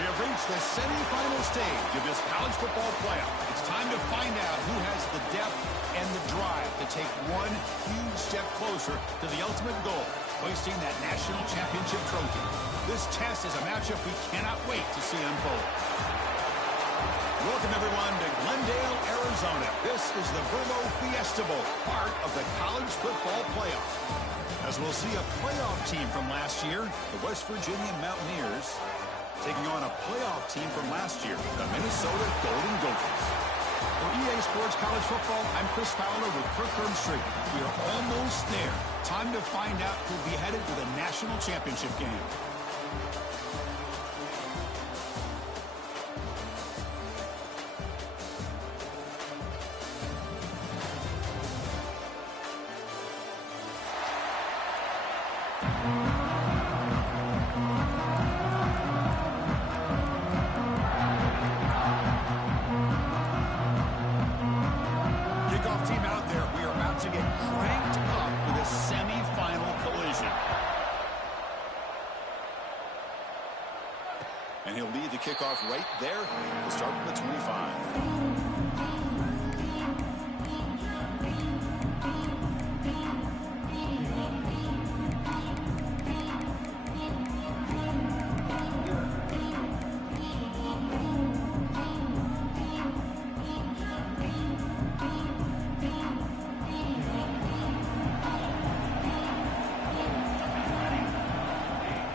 We have reached the semifinal stage of this college football playoff. It's time to find out who has the depth and the drive to take one huge step closer to the ultimate goal, hoisting that national championship trophy. This test is a matchup we cannot wait to see unfold. Welcome, everyone, to Glendale, Arizona. This is the Vrbo Fiesta Bowl, part of the college football playoff. As we'll see a playoff team from last year, the West Virginia Mountaineers, taking on a playoff team from last year, the Minnesota Golden Gophers. For EA Sports College Football, I'm Chris Fowler with Kirk Herbstreit. We are almost there. Time to find out who'll be headed to the national championship game. And he'll lead the kickoff right there. We'll start from the 25.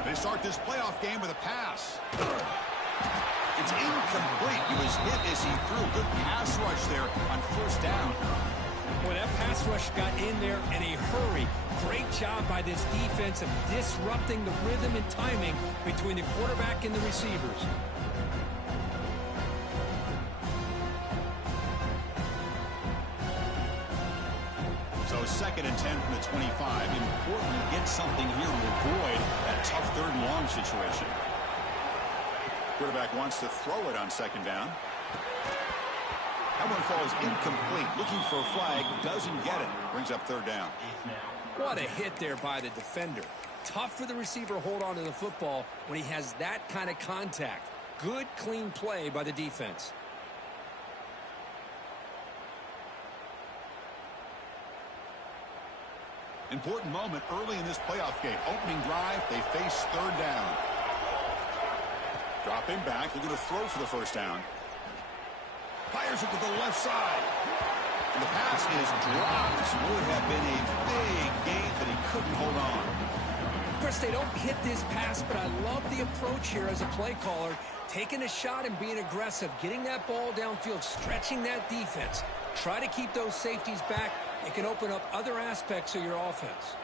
They start this playoff game with a pass. It's incomplete. He was hit as he threw. Good pass rush there on first down. Boy, that pass rush got in there in a hurry. Great job by this defense of disrupting the rhythm and timing between the quarterback and the receivers. So 2nd and 10 from the 25. Important to get something here to avoid that tough third and long situation. Quarterback wants to throw it on 2nd down. That one falls incomplete. Looking for a flag. Doesn't get it. Brings up 3rd down. What a hit there by the defender. Tough for the receiver to hold on to the football when he has that kind of contact. Good, clean play by the defense. Important moment early in this playoff game. Opening drive, they face 3rd down. Dropping back, looking to throw for the 1st down. Fires it to the left side. And the pass is dropped. Would have been a big gain, but he couldn't hold on. Of course, they don't hit this pass, but I love the approach here as a play caller. Taking a shot and being aggressive, getting that ball downfield, stretching that defense. Try to keep those safeties back. It can open up other aspects of your offense.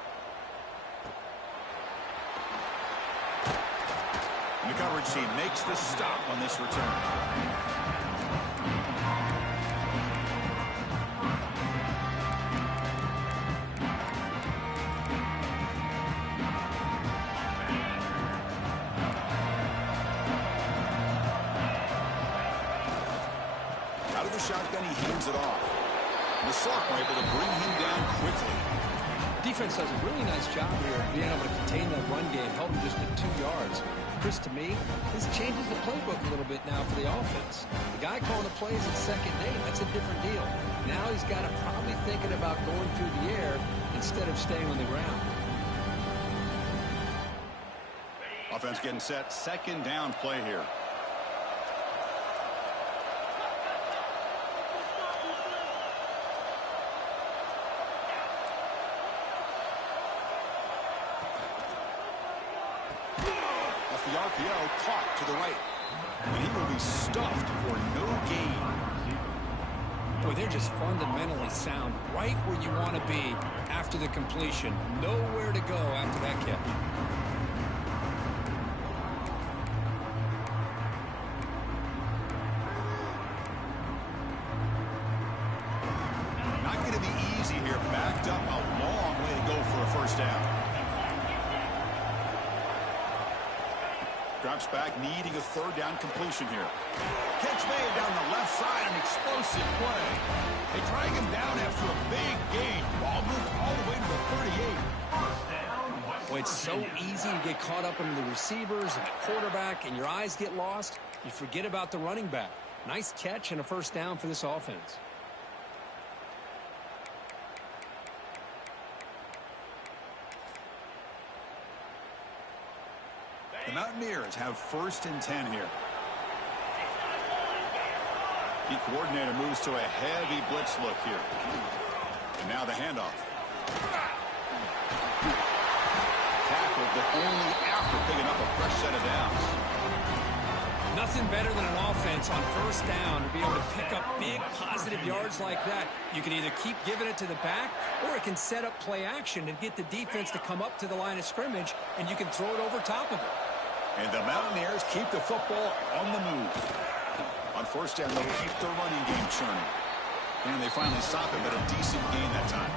The coverage team makes the stop on this return. Out of the shotgun, he hands it off. The sophomore able to bring him down quickly. Defense does a really nice job here of being able to contain that run game, held him just at 2 yards. Chris, to me, this changes the playbook a little bit now for the offense. The guy calling the plays at 2nd and 8, that's a different deal. Now he's got to probably thinking about going through the air instead of staying on the ground. Offense getting set. 2nd down play here. The RPO caught to the right. And he will be stuffed for no gain. Boy, they're just fundamentally sound right where you want to be after the completion. Nowhere to go after that catch. Not going to be easy here. Backed up a long way to go for a 1st down. Drops back, needing a 3rd down completion here. Catch made down the left side, an explosive play. They drag him down after a big gain. Ball moved all the way to the 38. Boy, it's so easy to get caught up in the receivers and the quarterback, and your eyes get lost. You forget about the running back. Nice catch and a first down for this offense. The Mountaineers have 1st and 10 here. The coordinator moves to a heavy blitz look here. And now the handoff. Tackled, but only after picking up a fresh set of downs. Nothing better than an offense on first down to be able to pick up big positive yards like that. You can either keep giving it to the back, or it can set up play action and get the defense to come up to the line of scrimmage, and you can throw it over top of it. And the Mountaineers keep the football on the move. On first down, they'll keep the running game churning. And they finally stop him at a decent gain that time.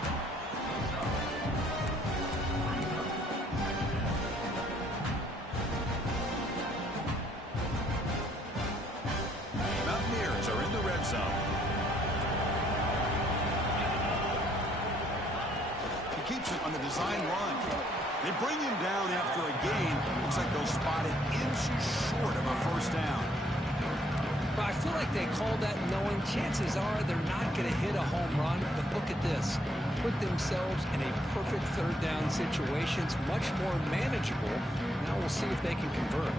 The Mountaineers are in the red zone. He keeps it on the design run. They bring him down after a gain. Looks like they'll spot it inches short of a first down. But I feel like they called that knowing chances are they're not going to hit a home run. But look at this. Put themselves in a perfect third down situation. It's much more manageable. Now we'll see if they can convert.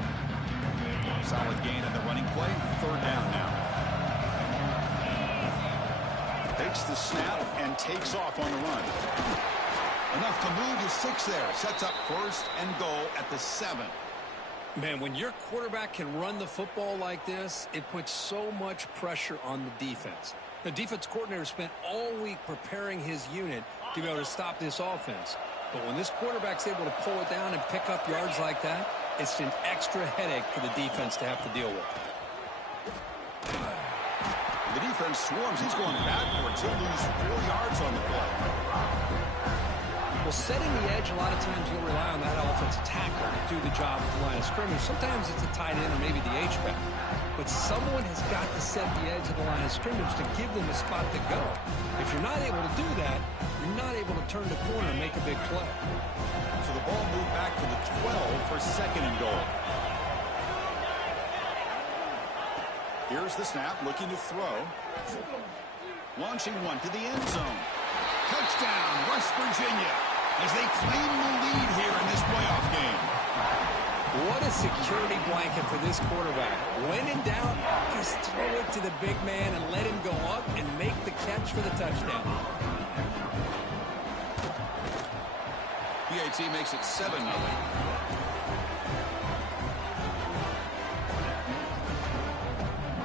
Solid gain on the running play. 3rd down now. Takes the snap and takes off on the run. Enough to move to 6 there. Sets up 1st and goal at the 7. Man, when your quarterback can run the football like this, it puts so much pressure on the defense. The defense coordinator spent all week preparing his unit to be able to stop this offense. But when this quarterback's able to pull it down and pick up yards like that, it's an extra headache for the defense to have to deal with. The defense swarms. He's going backwards. He'll lose 4 yards on the play. Well, setting the edge, a lot of times you'll rely on that offensive tackle to do the job at the line of scrimmage. Sometimes it's a tight end or maybe the H-back. But someone has got to set the edge of the line of scrimmage to give them a spot to go. If you're not able to do that, you're not able to turn the corner and make a big play. So the ball moved back to the 12 for 2nd and goal. Here's the snap, looking to throw. Launching one to the end zone. Touchdown, West Virginia, as they claim the lead here in this playoff game. What a security blanket for this quarterback. When in doubt, just throw it to the big man and let him go up and make the catch for the touchdown. PAT makes it 7-0.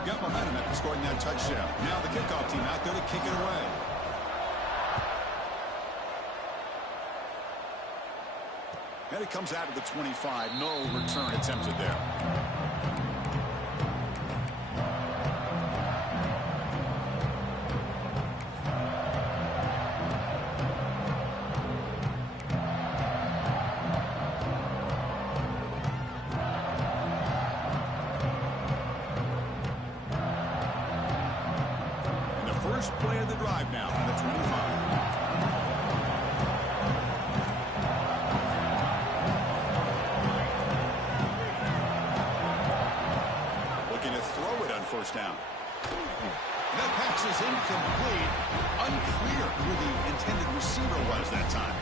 Got momentum after scoring that touchdown. Now the kickoff team out there to kick it away. And it comes out of the 25. No return attempted there. And the first play of the drive now on the 25. First down. That pass is incomplete. Unclear who the intended receiver was that time.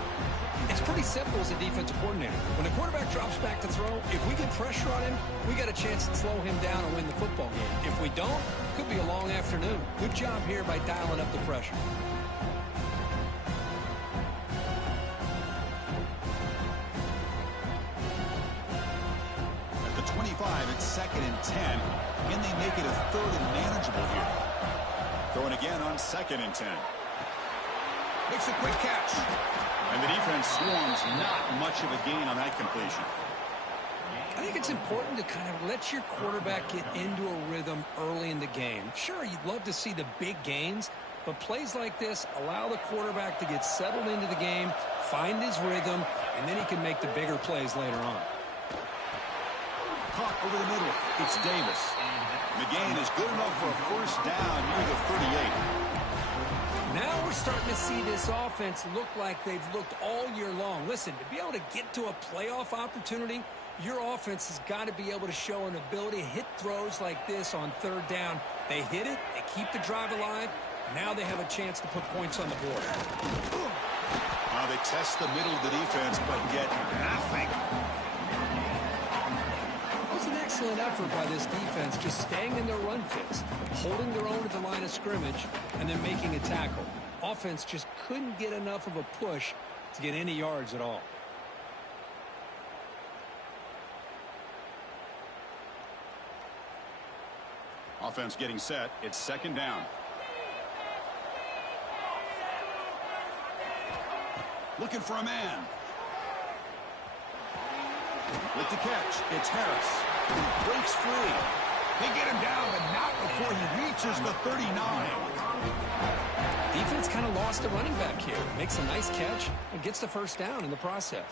It's pretty simple as a defensive coordinator. When the quarterback drops back to throw, if we get pressure on him, we got a chance to slow him down and win the football game. If we don't, it could be a long afternoon. Good job here by dialing up the pressure. At the 25, it's 2nd and 10. Can they make it a 3rd and manageable here? Throwing again on 2nd and 10. Makes a quick catch. And the defense swarms. Not much of a gain on that completion. I think it's important to kind of let your quarterback get into a rhythm early in the game. Sure, you'd love to see the big gains, but plays like this allow the quarterback to get settled into the game, find his rhythm, and then he can make the bigger plays later on. Caught over the middle. It's Davis. The gain is good enough for a first down near the 38. Now we're starting to see this offense look like they've looked all year long. Listen, to be able to get to a playoff opportunity, your offense has got to be able to show an ability to hit throws like this on third down. They hit it, they keep the drive alive. Now they have a chance to put points on the board. They test the middle of the defense, but get nothing. It was an excellent effort by this defense, just staying in their run fits, holding their own at the line of scrimmage, and then making a tackle. Offense just couldn't get enough of a push to get any yards at all. Offense getting set. It's second down. Looking for a man. With the catch, it's Harris. Breaks free. They get him down, but not before he reaches the 39. Defense kind of lost a running back here. Makes a nice catch and gets the first down in the process.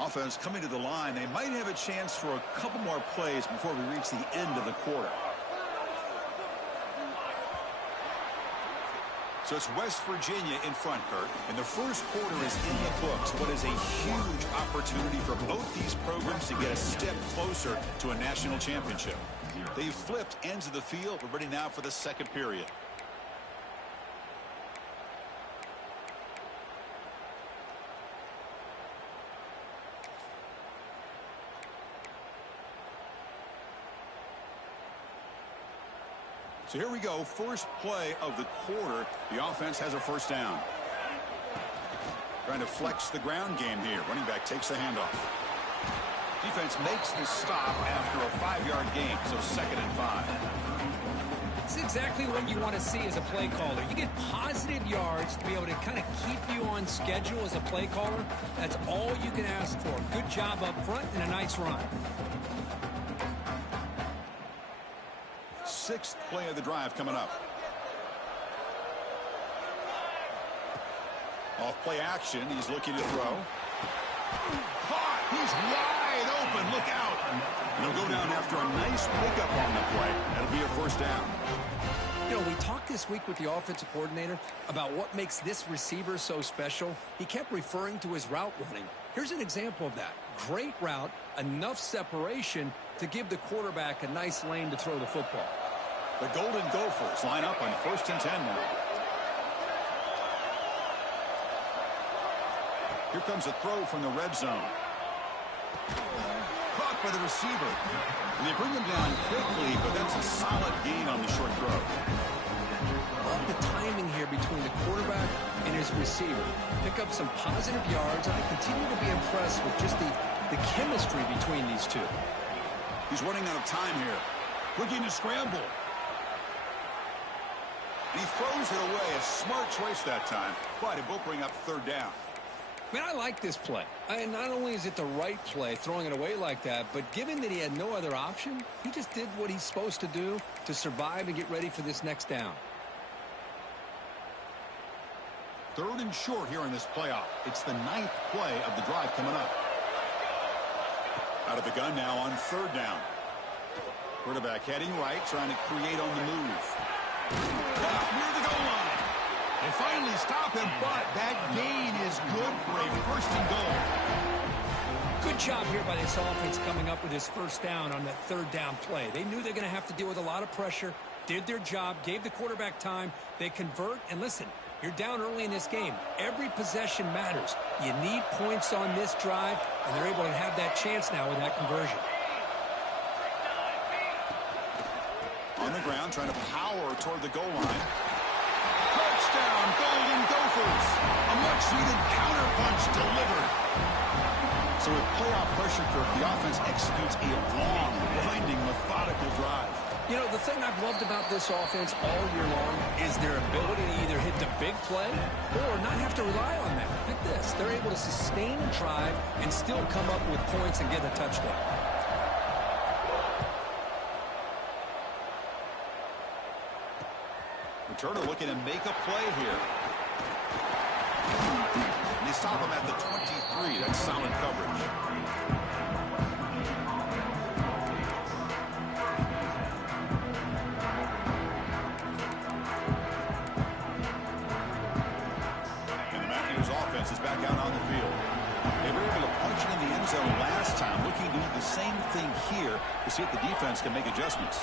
Offense coming to the line. They might have a chance for a couple more plays before we reach the end of the quarter. So it's West Virginia in front, Kurt. And the first quarter is in the books. What is a huge opportunity for both these programs to get a step closer to a national championship. They've flipped ends of the field. We're ready now for the second period. So here we go, first play of the quarter. The offense has a first down. Trying to flex the ground game here. Running back takes the handoff. Defense makes the stop after a 5-yard gain, so 2nd and 5. It's exactly what you want to see as a play caller. You get positive yards to be able to kind of keep you on schedule as a play caller. That's all you can ask for. Good job up front and a nice run. 6th play of the drive coming up. Off play action. He's looking to throw. Caught. He's wide open. Look out. And he'll go down after a nice pickup on the play. That'll be a first down. You know, we talked this week with the offensive coordinator about what makes this receiver so special. He kept referring to his route running. Here's an example of that. Great route, enough separation to give the quarterback a nice lane to throw the football. The Golden Gophers line up on 1st and 10 now. Here comes a throw from the red zone. Caught by the receiver. And they bring him down quickly, but that's a solid gain on the short throw. Love the timing here between the quarterback and his receiver. Pick up some positive yards, and I continue to be impressed with just the chemistry between these two. He's running out of time here. Looking to scramble. And he throws it away. A smart choice that time. But it will bring up 3rd down. Man, I like this play. And not only is it the right play, throwing it away like that, but given that he had no other option, he just did what he's supposed to do to survive and get ready for this next down. 3rd and short here in this playoff. It's the 9th play of the drive coming up. Out of the gun now on 3rd down. Quarterback heading right, trying to create on the move. Near the goal line. They finally stop him, but that gain is good for a 1st and goal. Good job here by this offense coming up with his first down on that 3rd down play. They knew they're going to have to deal with a lot of pressure, did their job, gave the quarterback time. They convert, and listen, you're down early in this game. Every possession matters. You need points on this drive, and they're able to have that chance now with that conversion. On the ground, trying to power toward the goal line. Touchdown, Golden Gophers. A much-needed counterpunch delivered. So with playoff pressure, Kirk, the offense executes a long, winding, methodical drive. You know, the thing I've loved about this offense all year long is their ability to either hit the big play or not have to rely on that. Like this, they're able to sustain a drive and still come up with points and get a touchdown. Returner looking to make a play here. And they stop him at the 23. That's solid coverage. main thing here to see if the defense can make adjustments.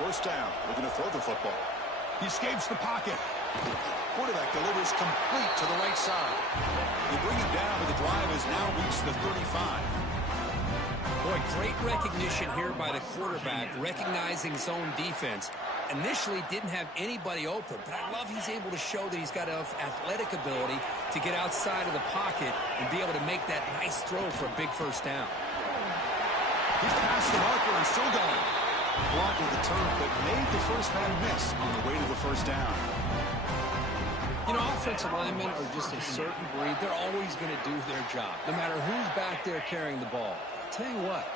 First down, looking to throw the football. He escapes the pocket. Quarterback delivers complete to the right side. They bring him down, but the drive has now reached the 35. Boy, great recognition here by the quarterback, recognizing zone defense. Initially didn't have anybody open, but I love he's able to show that he's got enough athletic ability to get outside of the pocket and be able to make that nice throw for a big first down. He's past the marker and still going. Blocked with the turf, but made the first man miss on the way to the first down. You know, offensive linemen are just a certain breed. They're always going to do their job, no matter who's back there carrying the ball. I'll tell you what,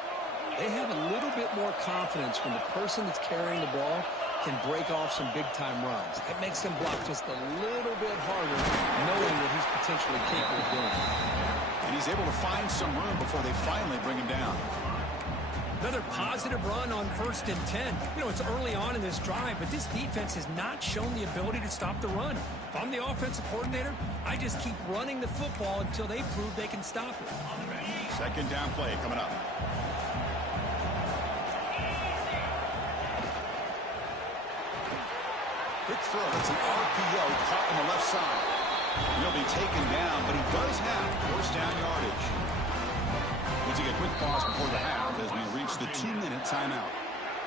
they have a little bit more confidence when the person that's carrying the ball can break off some big-time runs. It makes them block just a little bit harder, knowing what he's potentially capable of doing. And he's able to find some room before they finally bring him down. Another positive run on 1st and 10. You know, it's early on in this drive, but this defense has not shown the ability to stop the run. If I'm the offensive coordinator, I just keep running the football until they prove they can stop it. Second down play coming up. Quick throw. It's an RPO caught on the left side. He'll be taken down, but he does have first down yardage. We'll take a quick pause before the half as we reach the 2-minute timeout.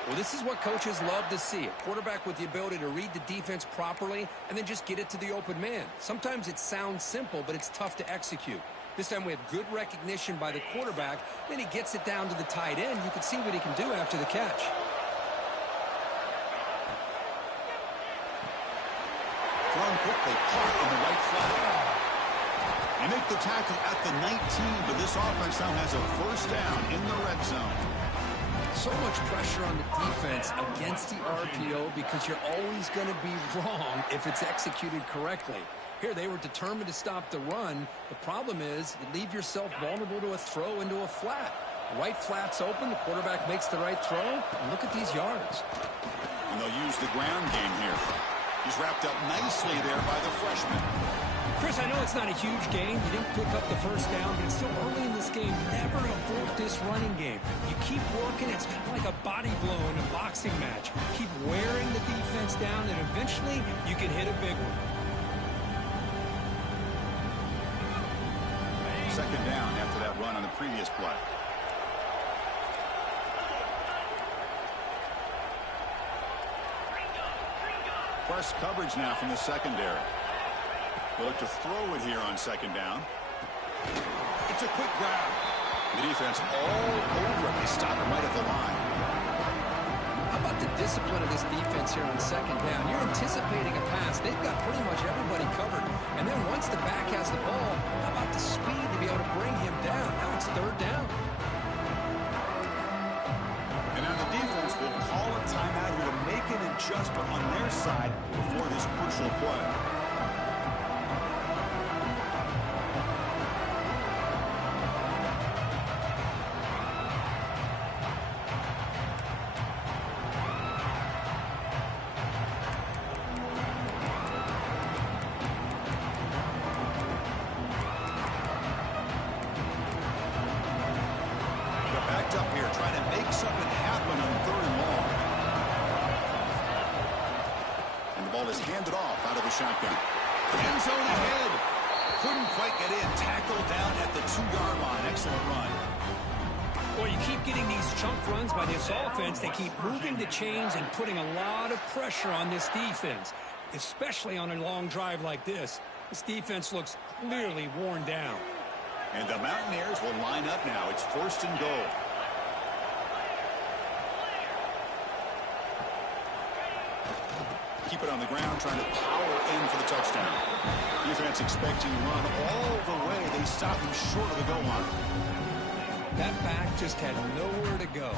Well, this is what coaches love to see. A quarterback with the ability to read the defense properly and then just get it to the open man. Sometimes it sounds simple, but it's tough to execute. This time we have good recognition by the quarterback. Then he gets it down to the tight end. You can see what he can do after the catch. Thrown quickly, caught on the right flat. They make the tackle at the 19, but this offense now has a first down in the red zone. So much pressure on the defense against the RPO because you're always going to be wrong if it's executed correctly. Here, they were determined to stop the run. The problem is you leave yourself vulnerable to a throw into a flat. The right flat's open. The quarterback makes the right throw. And look at these yards. And they'll use the ground game here. He's wrapped up nicely there by the freshman. Chris, I know it's not a huge game. You didn't pick up the first down, but it's still early in this game. Never abort this running game. You keep working. It's kind of like a body blow in a boxing match. Keep wearing the defense down, and eventually you can hit a big one. Second down after that run on the previous play. Press coverage now from the secondary. They'll look to throw it here on second down. It's a quick grab. The defense all over it. They stop it right at the line. How about the discipline of this defense here on second down? You're anticipating a pass. They've got pretty much everybody covered. And then once the back has the ball, how about the speed to be able to bring him down? Now it's third down. And now the defense will call a timeout here to make an adjustment on their side before this crucial play. Up here trying to make something happen on third and long. And the ball is handed off out of the shotgun. End zone ahead. Couldn't quite get in. Tackled down at the 2-yard line. Excellent run. Well, you keep getting these chunk runs by this offense. They keep moving the chains and putting a lot of pressure on this defense, especially on a long drive like this. This defense looks clearly worn down. And the Mountaineers will line up now. It's first and goal. Keep it on the ground, trying to power in for the touchdown. Defense expecting run all the way. They stop him short of the goal line. That back just had nowhere to go.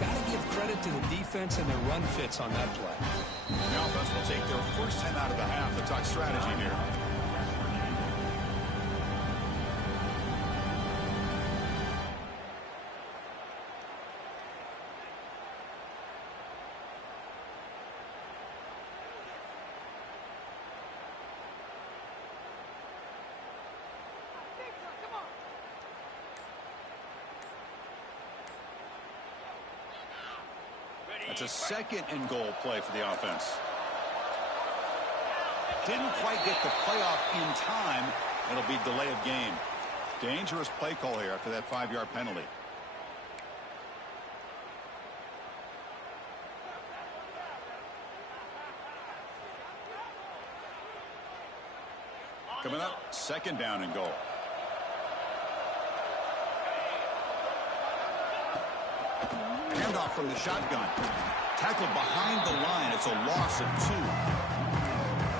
Got to give credit to the defense and their run fits on that play. The offense will take their first time out of the half to talk strategy here. it's a second and goal play for the offense. Didn't quite get the playoff in time. It'll be delay of game. Dangerous play call here after that 5-yard penalty. Coming up, second down and goal. Handoff from the shotgun. Tackled behind the line. It's a loss of 2.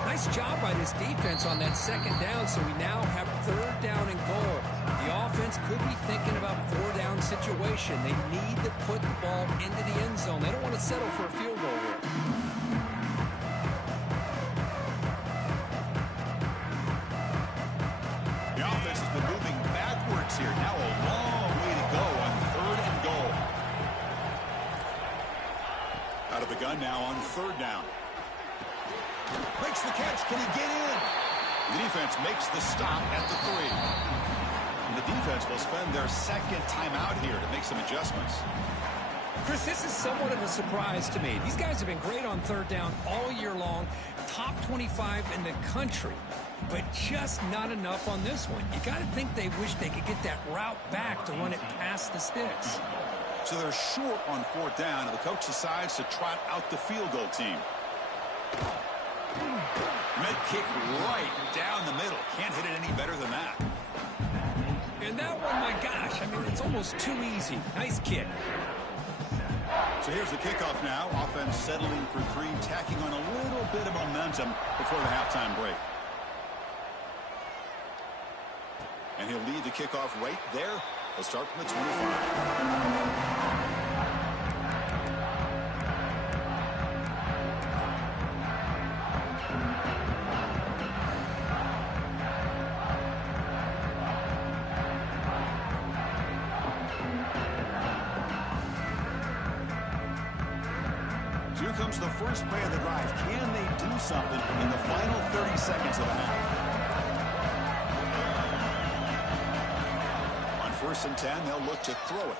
Nice job by this defense on that second down, so we now have third down and goal. The offense could be thinking about 4-down situation. They need to put the ball into the end zone. They don't want to settle for a field goal here. The offense has been moving backwards here. Now a long way to go on third and goal. Out of the gun now on third down. Makes the catch. Can he get in? The defense makes the stop at the 3. And the defense will spend their second timeout here to make some adjustments. Chris, this is somewhat of a surprise to me. These guys have been great on third down all year long. Top 25 in the country. But just not enough on this one. You got to think they wish they could get that route back to run it past the sticks. So they're short on fourth down, and the coach decides to trot out the field goal team. Med kick right down the middle. Can't hit it any better than that. And that one, my gosh, I mean, it's almost too easy. Nice kick. So here's the kickoff now. Offense settling for 3, tacking on a little bit of momentum before the halftime break. And he'll lead the kickoff right there. He'll start from the 25. Here comes the first play of the drive. Can they do something in the final 30 seconds of the half? On 1st and 10, they'll look to throw it.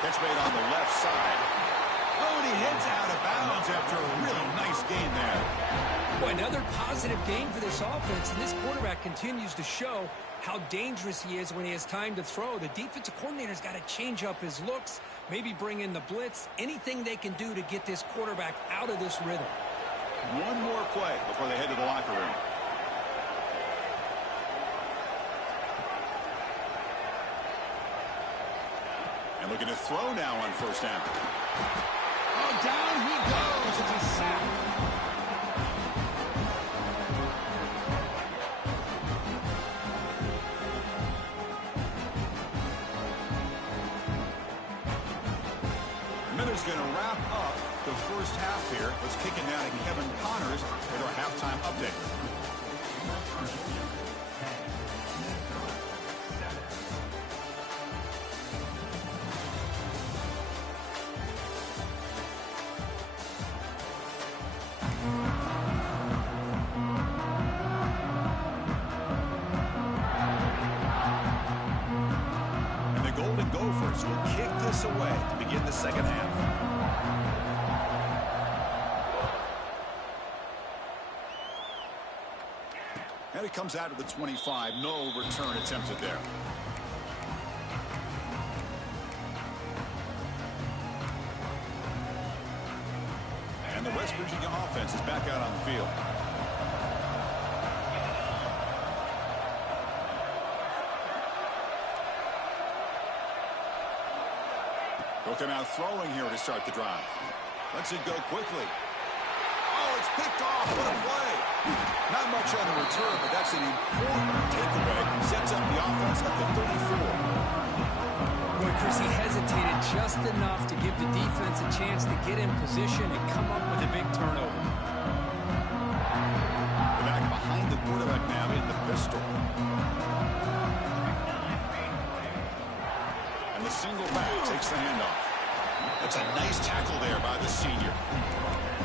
Catch made on the left side. Oh, and he heads out of bounds after a really nice gain there. Boy, another positive game for this offense, and this quarterback continues to show how dangerous he is when he has time to throw. The defensive coordinator's got to change up his looks, maybe bring in the blitz, anything they can do to get this quarterback out of this rhythm. One more play before they head to the locker room. And looking to throw now on first down. Oh, down he goes. It's a sack. Miller's going to wrap up the first half here. Let's kick it down to Kevin Connors with our halftime update. And the Golden Gophers will kick this away to begin the second half. And it comes out of the 25. No return attempted there. And the West Virginia offense is back out on the field. They'll come out throwing here to start the drive. Lets it go quickly. Oh, it's picked off. What a play. Not much on the return, but that's an important takeaway. Sets up the offense at the 34. Boy, Chris, he hesitated just enough to give the defense a chance to get in position and come up with a big turnover. Back behind the quarterback now in the pistol. And the single back takes the handoff. That's a nice tackle there by the senior.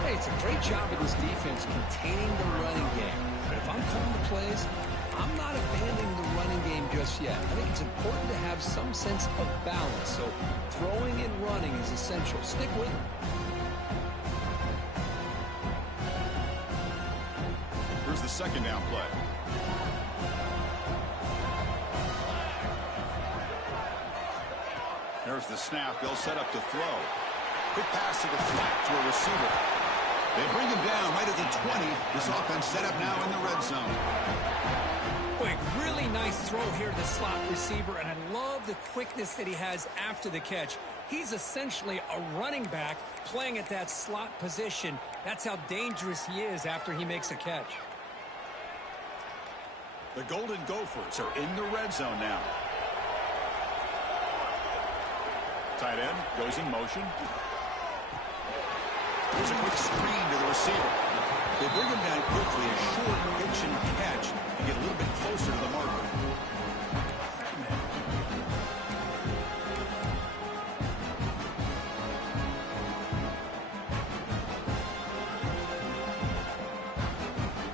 Hey, it's a great job of this defense containing the running game. But if I'm calling the plays, I'm not abandoning the running game just just yet. I think it's important to have some sense of balance, so throwing and running is essential. Stick with it. Here's the second down play. There's the snap. They'll set up to throw. Quick pass to the flat to a receiver. They bring him down right at the 20. This offense set up now in the red zone. Boy, really nice throw here to the slot receiver, and I love the quickness that he has after the catch. He's essentially a running back playing at that slot position. That's how dangerous he is after he makes a catch. The Golden Gophers are in the red zone now. Tight end goes in motion. There's a quick screen to the receiver. They bring him down quickly, a short pitch and catch, and get a little bit closer to the marker.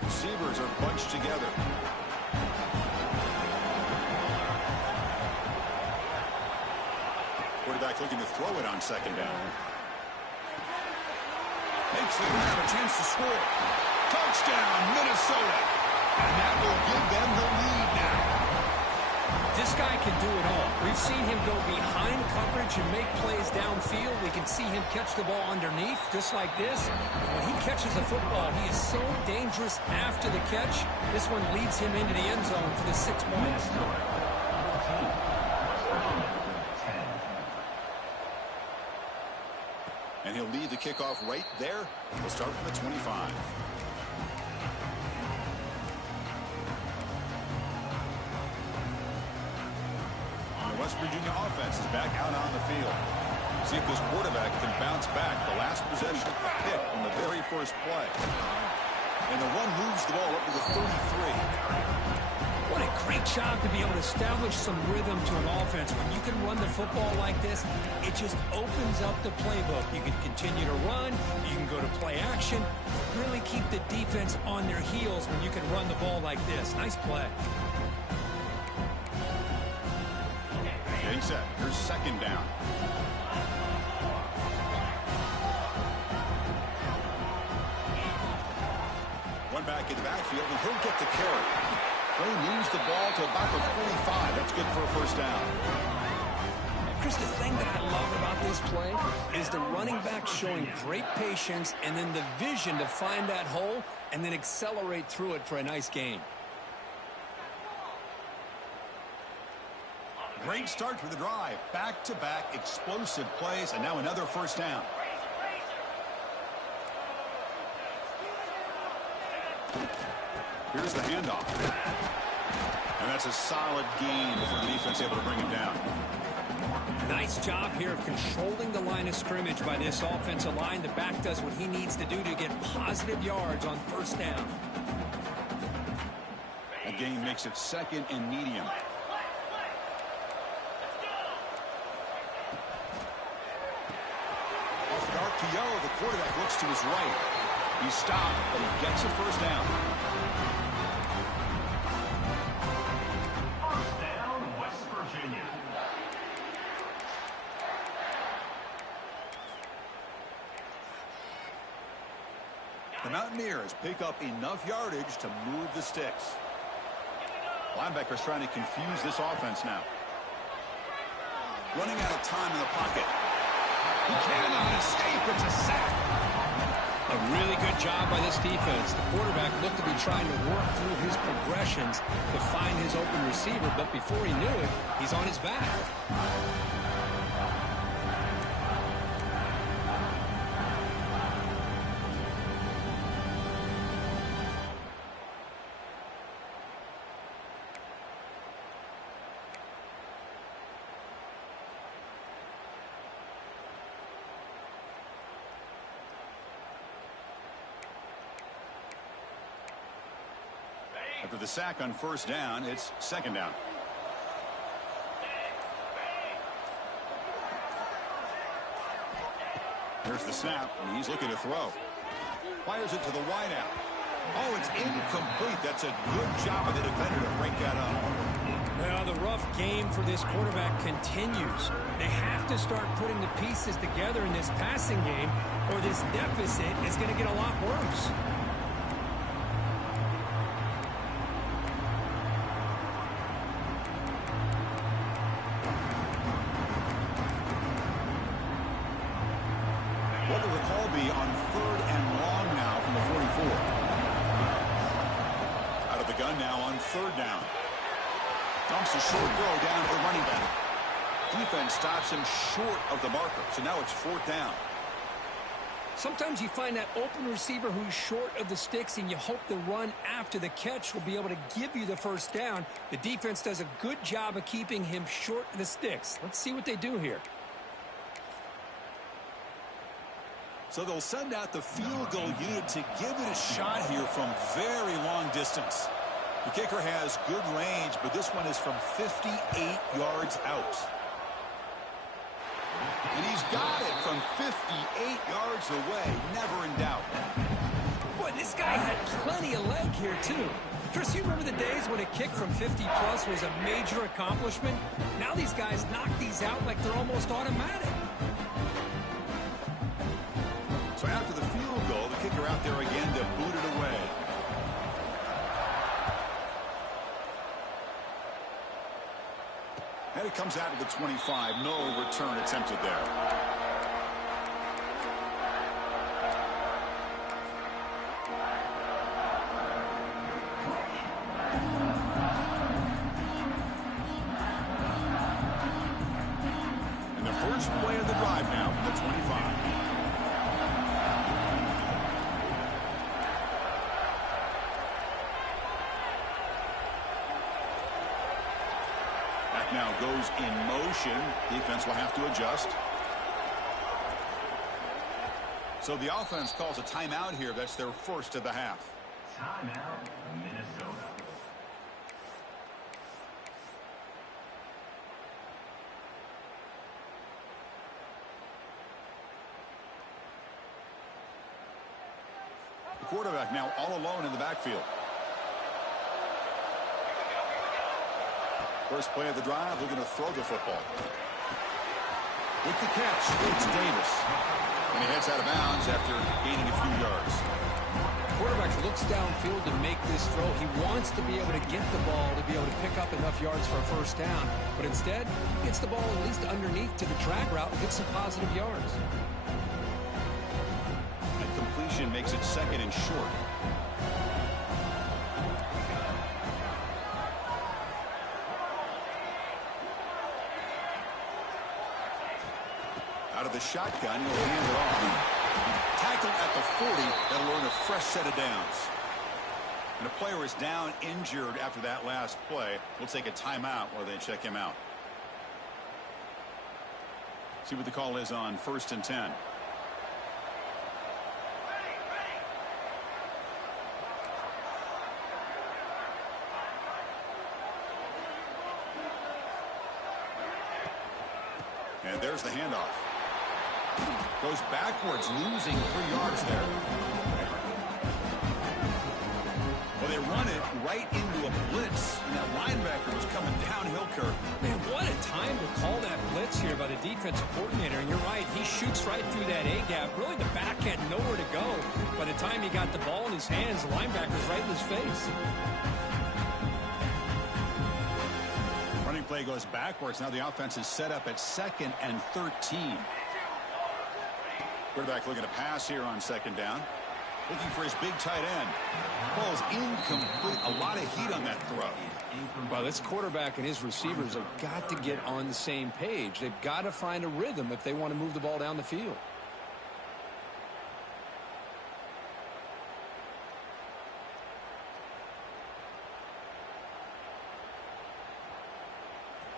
Receivers are bunched together. Quarterback looking to throw it on second down. Makes the grab, a chance to score. Touchdown, Minnesota. And that will give them the lead now. This guy can do it all. We've seen him go behind coverage and make plays downfield. We can see him catch the ball underneath, just like this. When he catches a football, he is so dangerous after the catch. This one leads him into the end zone for the 6 points. And he'll lead the kickoff right there. We'll start from the 25. The West Virginia offense is back out on the field. See if this quarterback can bounce back. The last possession pick on the very first play. And the one moves the ball up to the 33. What a great job to be able to establish some rhythm to an offense. When you can run the football like this, it just opens up the playbook. You can continue to run, you can go to play action, really keep the defense on their heels when you can run the ball like this. Nice play. Getting set. Here's second down. One back in the backfield, and he'll get the carry. He moves the ball to about the 45. That's good for a first down. Chris, the thing that I love about this play is the running back showing great patience and then the vision to find that hole and then accelerate through it for a nice gain. Great start to the drive. Back-to-back explosive plays, and now another first down. Here's the handoff. And that's a solid gain for the defense able to bring him down. Nice job here of controlling the line of scrimmage by this offensive line. The back does what he needs to do to get positive yards on first down. A gain makes it second and medium. Off the RPO, the quarterback looks to his right. He stopped, but he gets a first down. First down, West Virginia. The Mountaineers pick up enough yardage to move the sticks. Linebackers trying to confuse this offense now. Running out of time in the pocket. He cannot escape. It's a sack. A really good job by this defense. The quarterback looked to be trying to work through his progressions to find his open receiver, but before he knew it, he's on his back. After the sack on first down, it's second down. Here's the snap, and he's looking to throw. Fires it to the wideout. Oh, it's incomplete. That's a good job of the defender to break that up. Well, the tough game for this quarterback continues. They have to start putting the pieces together in this passing game, or this deficit is going to get a lot worse. What will the call be on 3rd and long now from the 44? Out of the gun now on 3rd down. Dumps a short throw down to the running back. Defense stops him short of the marker, so now it's 4th down. Sometimes you find that open receiver who's short of the sticks, and you hope the run after the catch will be able to give you the 1st down. The defense does a good job of keeping him short of the sticks. Let's see what they do here. So they'll send out the field goal unit to give it a shot here from very long distance. The kicker has good range, but this one is from 58 yards out. And he's got it from 58 yards away. Never in doubt. Boy, this guy had plenty of leg here, too. Chris, you remember the days when a kick from 50-plus was a major accomplishment? Now these guys knock these out like they're almost automatic. So after the field goal, the kicker out there again to boot it away. And it comes out to the 25. No return attempted there. And the first play of the drive now from the 25. Now goes in motion. Defense will have to adjust. So the offense calls a timeout here. That's their first of the half. Timeout, Minnesota. The quarterback now all alone in the backfield. First play of the drive, they're going to throw the football. With the catch, it's Davis. And he heads out of bounds after gaining a few yards. Quarterback looks downfield to make this throw. He wants to be able to get the ball to be able to pick up enough yards for a 1st down. But instead, gets the ball at least underneath to the drag route and gets some positive yards. And completion makes it 2nd and short. Out of the shotgun, he'll hand it off. Tackle at the 40. That'll earn a fresh set of downs. And a player is down injured after that last play. We'll take a timeout while they check him out. See what the call is on 1st and 10. And there's the handoff. Goes backwards, losing 3 yards there. Well, they run it right into a blitz, and that linebacker was coming downhill, Kirk. Man, what a time to call that blitz here by the defensive coordinator. And you're right, he shoots right through that A-gap. Really, the back had nowhere to go. By the time he got the ball in his hands, the linebacker's right in his face. Running play goes backwards. Now the offense is set up at 2nd and 13. Quarterback looking to pass here on 2nd down. Looking for his big tight end. Ball's incomplete. A lot of heat on that throw. Well, this quarterback and his receivers have got to get on the same page. They've got to find a rhythm if they want to move the ball down the field.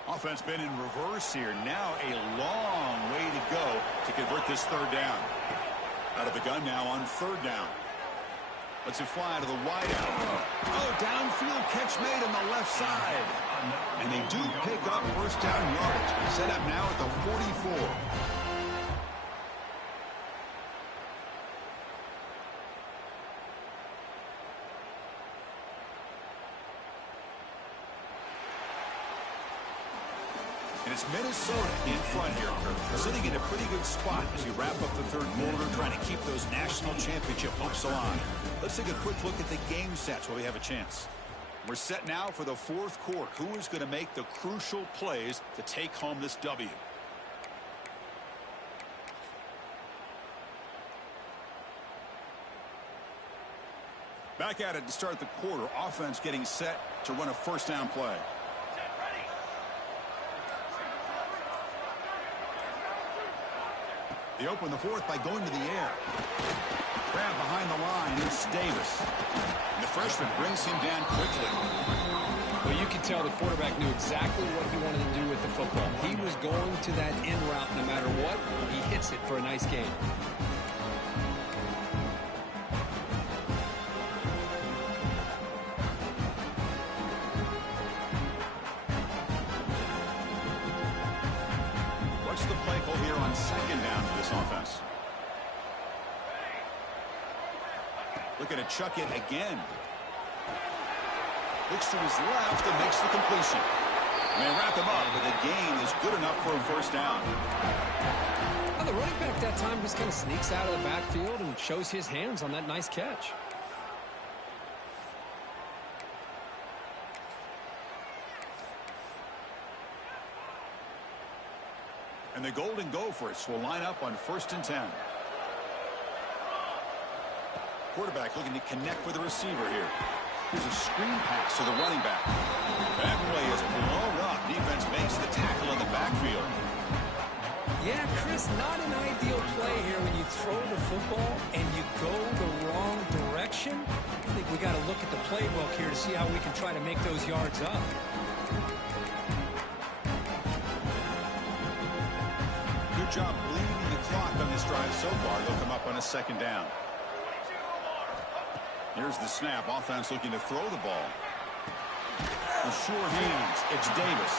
Offense been in reverse here. Now a long way to go to convert this 3rd down. Out of the gun now on 3rd down. Lets it fly to the wideout. Oh, downfield catch made on the left side. And they do pick up 1st down yardage. Set up now at the 44. And it's Minnesota in front here, sitting in a pretty good spot as we wrap up the third quarter, trying to keep those national championship hopes alive. Let's take a quick look at the game sets while we have a chance. We're set now for the fourth quarter. Who is going to make the crucial plays to take home this W? Back at it to start the quarter. Offense getting set to run a first down play. They open the fourth by going to the air. Grab behind the line. It's Davis. And the freshman brings him down quickly. Well, you can tell the quarterback knew exactly what he wanted to do with the football. He was going to that in route no matter what. He hits it for a nice gain. What's the play call here on second down for this offense? Looking to chuck it again. Looks to his left and makes the completion. And they wrap him up, but the gain is good enough for a first down. Well, the running back that time just kind of sneaks out of the backfield and shows his hands on that nice catch. And the Golden Gophers will line up on 1st and 10. Quarterback looking to connect with the receiver here. Here's a screen pass to the running back. That play is blown up. Defense makes the tackle in the backfield. Yeah, Chris, not an ideal play here when you throw the football and you go the wrong direction. I think we got to look at the playbook here to see how we can try to make those yards up. Good job bleeding the clock on this drive so far. They'll come up on a second down. Here's the snap. Offense looking to throw the ball. With sure hands, it's Davis.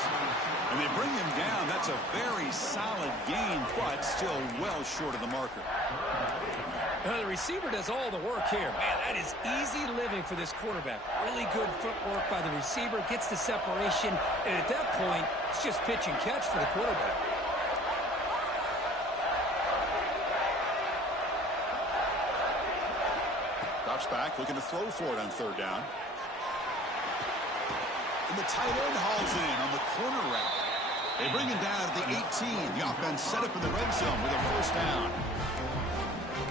And they bring him down. That's a very solid gain, but still well short of the marker. The receiver does all the work here. Man, that is easy living for this quarterback. Really good footwork by the receiver. Gets the separation. And at that point, it's just pitch and catch for the quarterback. Drops back, looking to throw for it on third down. And the tight end hauls it in on the corner route. They bring him down at the 18. The offense set up in the red zone with a first down.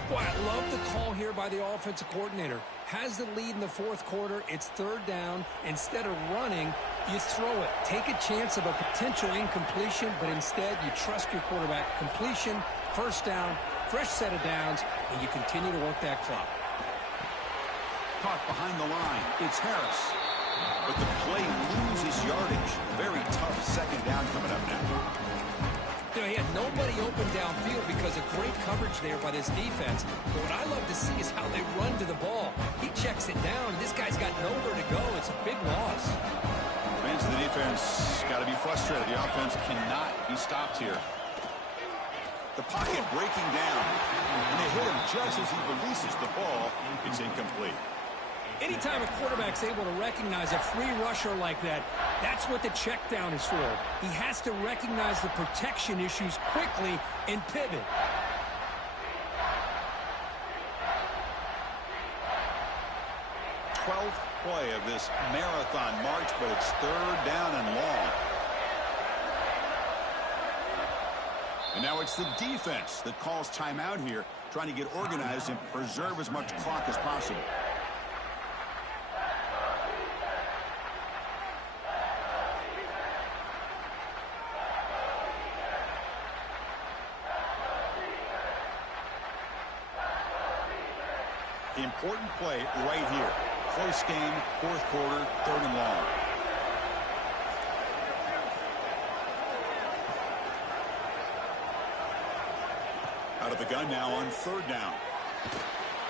Boy, I love the call here by the offensive coordinator. Has the lead in the fourth quarter. It's third down. Instead of running, you throw it. Take a chance of a potential incompletion, but instead you trust your quarterback. Completion, first down, fresh set of downs, and you continue to work that clock. Caught behind the line. It's Harris. But the play loses yardage. Very tough second down coming up now. You know, he had nobody open downfield because of great coverage there by this defense. But what I love to see is how they run to the ball. He checks it down. This guy's got nowhere to go. It's a big loss. Fans of the defense got to be frustrated. The offense cannot be stopped here. The pocket breaking down. And they hit him just as he releases the ball. It's incomplete. Anytime a quarterback's able to recognize a free rusher like that, that's what the check down is for. He has to recognize the protection issues quickly and pivot. Twelfth play of this marathon march, but it's third down and long. And now it's the defense that calls timeout here, trying to get organized and preserve as much clock as possible. Important play right here. Close game, fourth quarter, third and long. Out of the gun now on third down.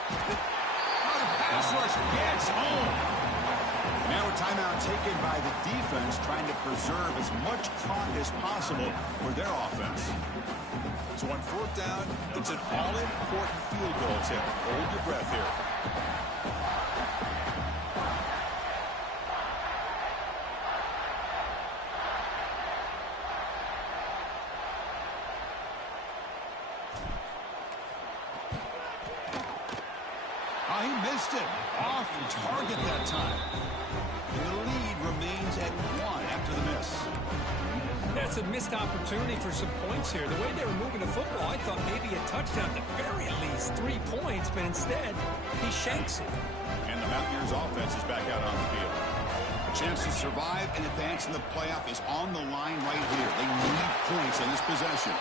How the pass rush gets home. Now a timeout taken by the defense, trying to preserve as much clock as possible for their offense. So on fourth down, it's an all-important field goal attempt. Hold your breath here. missed it. Off target that time. And the lead remains at 1 after the miss. That's a missed opportunity for some points here. The way they were moving the football, I thought maybe a touchdown, at the very least 3 points, but instead he shanks it. And the Mountaineers offense is back out on the field. A chance to survive and advance in the playoff is on the line right here. They need points on this possession.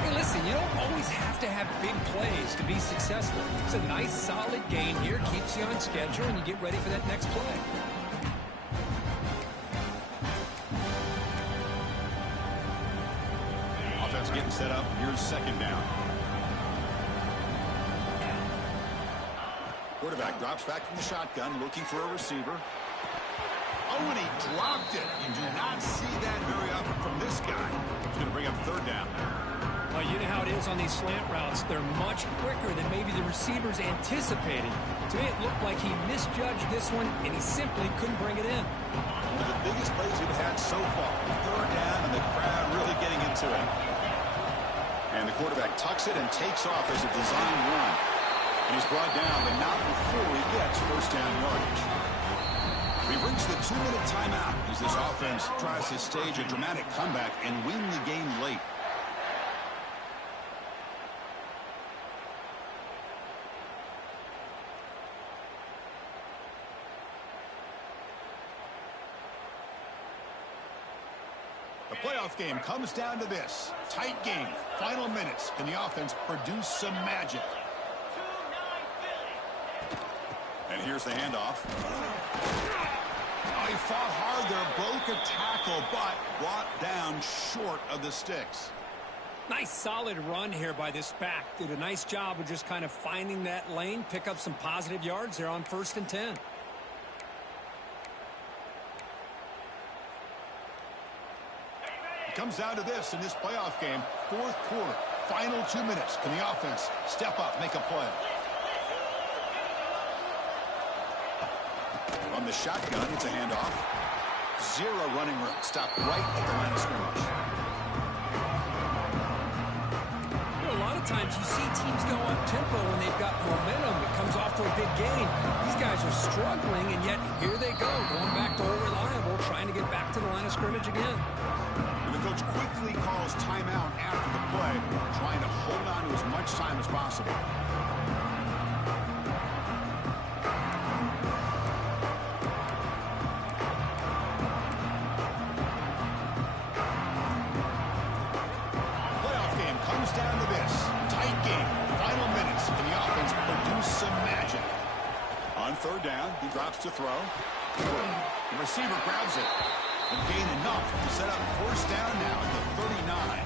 Hey, listen, you don't always have to have big plays to be successful. It's a nice, solid gain here, keeps you on schedule, and you get ready for that next play. Offense getting set up. Here's second down. Quarterback drops back from the shotgun, looking for a receiver. Oh, and he dropped it. You do not see that very often from this guy. He's going to bring up third down. You know how it is on these slant routes. They're much quicker than maybe the receivers anticipated. To me, it looked like he misjudged this one, and he simply couldn't bring it in. One of the biggest plays we've had so far. Third down, and the crowd really getting into it. And the quarterback tucks it and takes off as a design run. And he's brought down, but not before he gets first down yardage. We've reached the 2-minute timeout as this offense tries to stage a dramatic comeback and win the game late. The playoff game comes down to this. Tight game, final minutes. Can the offense produce some magic? And here's the handoff. Oh, he fought hard there, broke a tackle, but brought down short of the sticks. Nice solid run here by this back. Did a nice job of just kind of finding that lane, pick up some positive yards there on 1st and 10. It comes down to this in this playoff game. 4th quarter, final 2 minutes. Can the offense step up, make a play? From the shotgun, it's a handoff. 0 running room. Stopped right at the line of scrimmage. You know, a lot of times you see teams go up tempo when they've got momentum. It comes off to a big gain. These guys are struggling, and yet here they go, going back to old reliable, trying to get back to the line of scrimmage again. And the coach quickly calls timeout after the play, trying to hold on to as much time as possible. Playoff game comes down to this. Tight game, final minutes. Can the offense produce some magic? On 3rd down, he drops to throw. The receiver grabs it. And gain enough to set up 1st down now at the 39.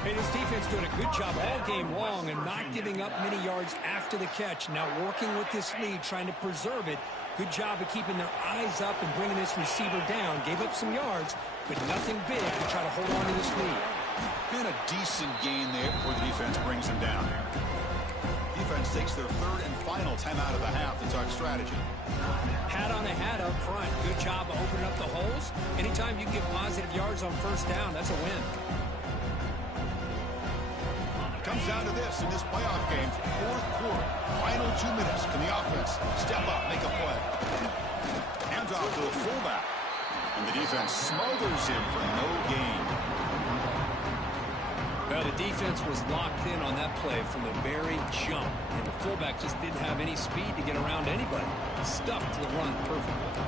Hey, this defense doing a good job all game long and not giving up many yards after the catch. Now working with this lead, trying to preserve it. Good job of keeping their eyes up and bringing this receiver down. Gave up some yards, but nothing big to try to hold on to this lead. Been a decent gain there before the defense brings him down. Defense takes their 3rd and final timeout of the half to talk strategy. Hat on a hat up front. Good job of opening up the holes. Anytime you can get positive yards on 1st down, that's a win. It comes down to this in this playoff game. 4th quarter, final 2 minutes. Can the offense step up, make a play? Hands off to the fullback. And the defense smothers him for no gain. Well, the defense was locked in on that play from the very jump, and the fullback just didn't have any speed to get around anybody. Stuffed the run perfectly.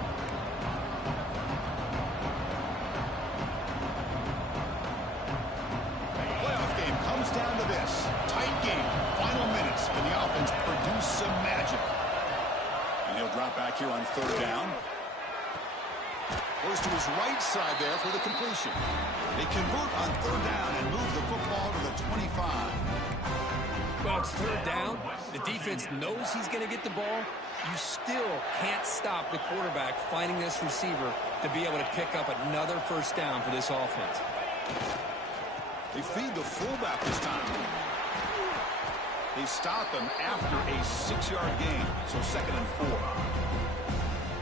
The playoff game comes down to this. Tight game, final minutes. Can the offense produce some magic? And he'll drop back here on 3rd down. Goes to his right side there for the completion. They convert on 3rd down and move the football to the 25. Well, it's 3rd down. The defense knows he's going to get the ball. You still can't stop the quarterback finding this receiver to be able to pick up another 1st down for this offense. They feed the fullback this time. They stop him after a 6-yard gain, so 2nd and 4.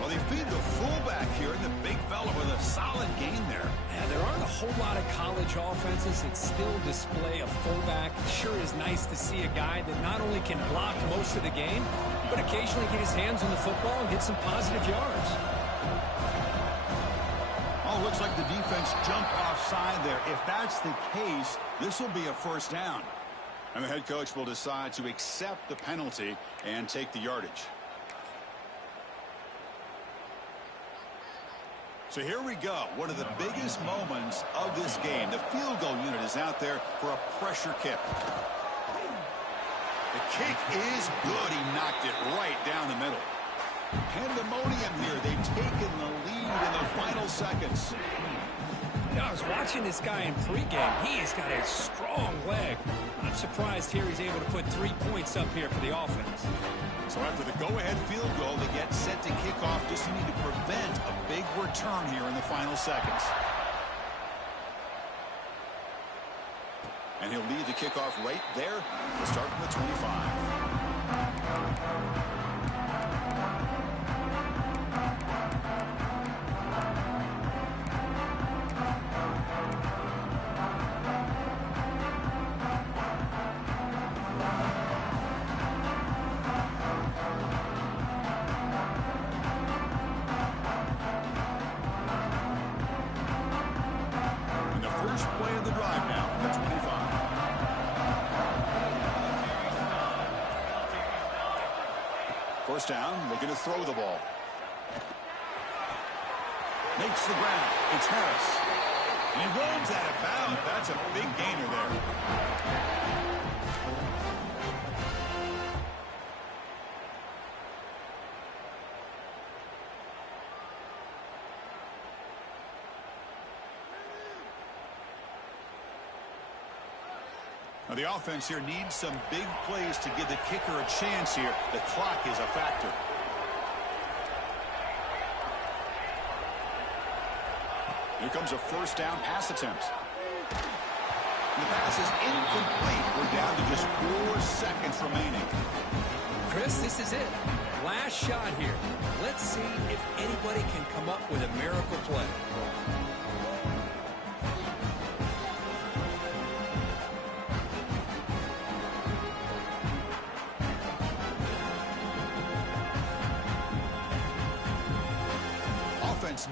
Well, they feed the fullback here, and the big fella with a solid gain there. Yeah, there aren't a whole lot of college offenses that still display a fullback. It sure is nice to see a guy that not only can block most of the game, but occasionally get his hands on the football and get some positive yards. Oh, looks like the defense jumped offside there. If that's the case, this will be a first down. And the head coach will decide to accept the penalty and take the yardage. So here we go. One of the biggest moments of this game. The field goal unit is out there for a pressure kick. The kick is good. He knocked it right down the middle. Pandemonium here. They've taken the lead in the final seconds. Yeah, I was watching this guy in pregame. He has got a strong leg. Not surprised here he's able to put 3 points up here for the offense. So after the go-ahead field goal, they get set to kick off. Just need to prevent a big return here in the final seconds. And he'll lead the kickoff right there. We'll start from the 25. First down, looking to throw the ball. Makes the ground. It's Harris. And he runs out of bounds. That's a big gainer there. Now the offense here needs some big plays to give the kicker a chance here. The clock is a factor. Here comes a first down pass attempt. And the pass is incomplete. We're down to just 4 seconds remaining. Chris, this is it. Last shot here. Let's see if anybody can come up with a miracle play.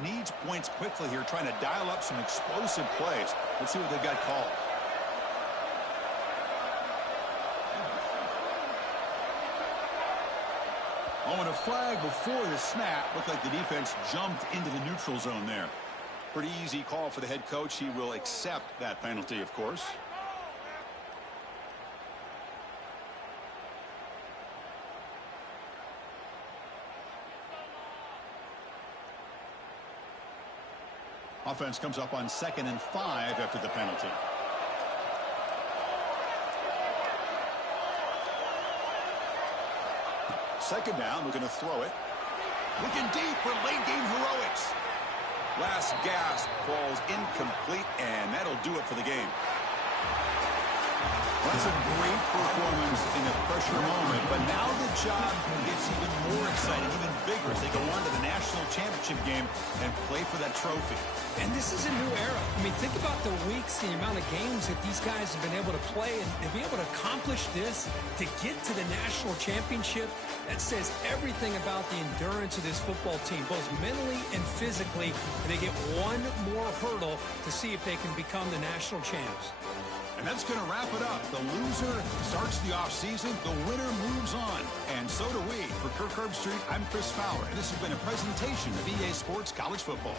Needs points quickly here, trying to dial up some explosive plays. Let's see what they've got called. Oh, and a flag before the snap. Looked like the defense jumped into the neutral zone there. Pretty easy call for the head coach. He will accept that penalty, of course. Offense comes up on 2nd and 5 after the penalty. Second down, we're going to throw it. Looking deep for late game heroics. Last gasp falls incomplete, and that'll do it for the game. That's a great performance in a pressure moment, but now the job gets even more exciting, even bigger as they go on to the national championship game and play for that trophy. And this is a new era. I mean, think about the weeks, the amount of games that these guys have been able to play, and to be able to accomplish this, to get to the national championship, that says everything about the endurance of this football team, both mentally and physically. And they get one more hurdle to see if they can become the national champs. And that's going to wrap it up. The loser starts the offseason. The winner moves on. And so do we. For Kirk Herbstreit, I'm Chris Fowler. And this has been a presentation of EA Sports College Football.